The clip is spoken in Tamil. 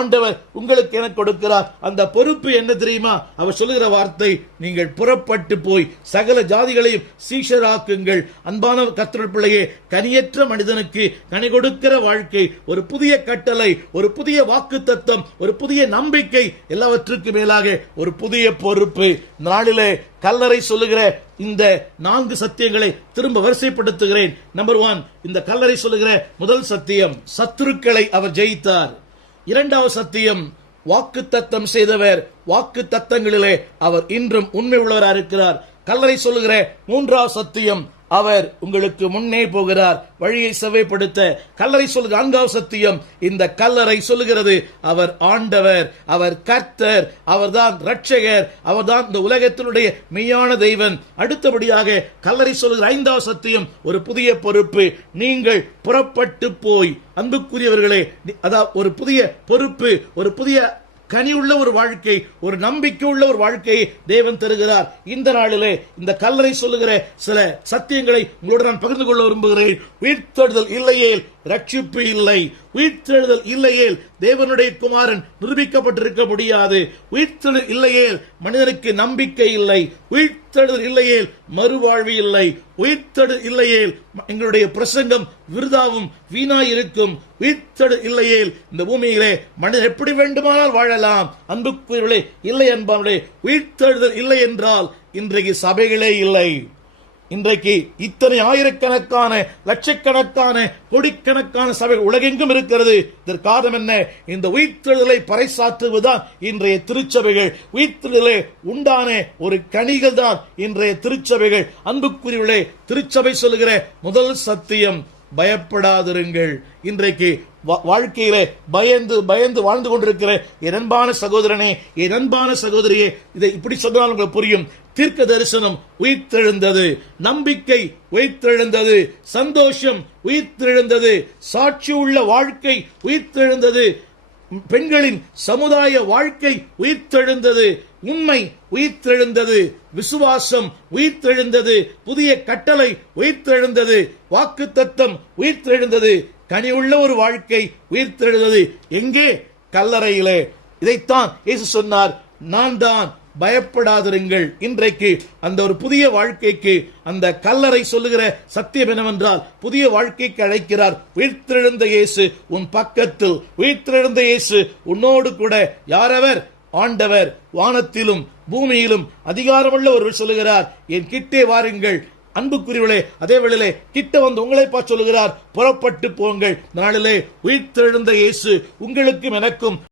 ஆண்டவர் உங்களுக்கு என கொடுக்கிறார். அந்த பொறுப்பு என்ன தெரியுமா? அவர் சொல்லுகிற வார்த்தை, நீங்கள் புறப்பட்டு போய் சகல ஜாதிகளையும் சீஷராக்குங்கள். அன்பான கர்த்தருடைய பிள்ளையே, கனியற்ற மனிதனுக்கு கனி கொடுக்கிற வாழ்க்கை, ஒரு புதிய கட்டளை, ஒரு புதிய வாக்குத்தத்தம், ஒரு புதிய நம்பிக்கை, எல்லாவற்றுக்கும் மேலாக ஒரு புதிய பொறுப்பு. நாளிலே கல்லறை சொல்லுகிற இந்த 4 சத்தியங்களை திரும்ப வரிசைப்படுத்துகிறேன். நம்பர் 1, இந்த கல்லறை சொல்லுகிற முதல் சத்தியம், சத்துருக்களை அவர் ஜெயித்தார். இரண்டாவது சத்தியம், வாக்கு தத்தம் செய்தவர், வாக்கு தத்தங்களிலே அவர் இன்றும் உண்மை உள்ளவராக இருக்கிறார். கல்லறை சொல்லுகிற மூன்றாவது சத்தியம், அவர் உங்களுக்கு முன்னே போகிறார் வழியை செவ்வைப்படுத்த. கல்லறை சொல்லுகிற 4வது சத்தியம், இந்த கல்லறை சொல்லுகிறது அவர் ஆண்டவர், அவர் கர்த்தர், அவர்தான் இரட்சகர், அவர்தான் இந்த உலகத்தினுடைய மெய்யான தெய்வன். அடுத்தபடியாக கல்லறை சொல்லுகிற 5வது சத்தியம், ஒரு புதிய பொறுப்பு. நீங்கள் புறப்பட்டு போய், அன்புக்குரியவர்களே, அதாவது ஒரு புதிய பொறுப்பு, ஒரு புதிய கனி உள்ள ஒரு வாழ்க்கை, ஒரு நம்பிக்கை உள்ள ஒரு வாழ்க்கையை தேவன் தருகிறார். இந்த நாளிலே இந்த கல்லறை சொல்லுகிற சில சத்தியங்களை உங்களோடு நான் பகிர்ந்து கொள்ள விரும்புகிறேன். உயிர்த்தெழுதல் இல்லையேல் ரட்சிப்பு இல்லை. உயிர்த்தெழுதல் இல்லையேல் தேவனுடைய குமாரன் நிரூபிக்கப்பட்டிருக்க முடியாது. உயிர்த்தெழுதல் இல்லையேல் மனிதனுக்கு நம்பிக்கை இல்லை. உயிர்த்தெழுதல் இல்லையேல் மறுவாழ்வு இல்லை. உயிர்த்தெழுதல் இல்லையேல் எங்களுடைய பிரசங்கம் விருதாவும் வீணாய் இருக்கும். உயிர்த்தெழுதல் இல்லையேல் இந்த பூமியிலே மனிதன் எப்படி வேண்டுமானால் வாழலாம். அன்புக்குரியவர்களே, இல்லை அன்பானவர்களே, உயிர்த்தெழுதல் இல்லை என்றால் இன்றைக்கு சபைகளே இல்லை. இன்றைக்கு இத்தனை ஆயிரக்கணக்கான, லட்சக்கணக்கான, கோடிக்கணக்கான சபை உலகெங்கும் இருக்கிறது. இதற்கு காரணம் என்ன? இந்த உயிர்த்தெழுதலை பறைசாற்றுவதுதான் இன்றைய திருச்சபைகள். உயிர்த்தெழுதலே உண்டான ஒரு கனிகள் தான் இன்றைய திருச்சபைகள். அன்புக்குரியவர்களே, திருச்சபை சொல்லுகிற முதல் சத்தியம், பயப்படாதிருங்கள். இன்றைக்கு வாழ்க்கையிலே பயந்து பயந்து வாழ்ந்து கொண்டிருக்கிற என் அன்பான சகோதரனே, என் அன்பான சகோதரியே, இதை இப்படி சொன்னால் உங்களுக்கு புரியும். தீர்க்க தரிசனம் உயிர்த்தெழுந்தது, நம்பிக்கை உயிர்த்தெழுந்தது, சந்தோஷம் உயிர்த்தெழுந்தது, சாட்சி உள்ள வாழ்க்கை உயிர்த்தெழுந்தது, பெண்களின் சமுதாய வாழ்க்கை உயிர்த்தெழுந்தது, உண்மை உயிர்த்தெழுந்தது, விசுவாசம் உயிர்த்தெழுந்தது, புதிய கட்டளை உயிர்த்தெழுந்தது, வாக்கு தத்தம் உயிர்த்தெழுந்தது, கனி உள்ள ஒரு வாழ்க்கை உயிர்த்தெழுந்தது. எங்கே? கல்லறையிலே. இதைத்தான் இயேசு சொன்னார், நான் தான், பயப்படாதிருங்கள். இன்றைக்கு அந்த ஒரு புதிய வாழ்க்கைக்கு அந்த கல்லறை சொல்லுகிற சத்தியம் என்னவென்றால், புதிய வாழ்க்கைக்கு அழைக்கிறார். உயிர்த்தெழுந்த இயேசு உன் பக்கத்தில், உயிர்த்தெழுந்த இயேசு உன்னோடு கூட. யாரவர்? ஆண்டவர். வானத்திலும் பூமியிலும் அதிகாரமுள்ள ஒருவர் சொல்லுகிறார், என் கிட்டே வாருங்கள். அன்புக்குரியவர்களே, அதே வேளையிலே கிட்ட வந்து உங்களை பார்த்து சொல்லுகிறார், புறப்பட்டு போங்கள். நாளிலே உயிர்த்தெழுந்த இயேசு உங்களுக்கும் எனக்கும்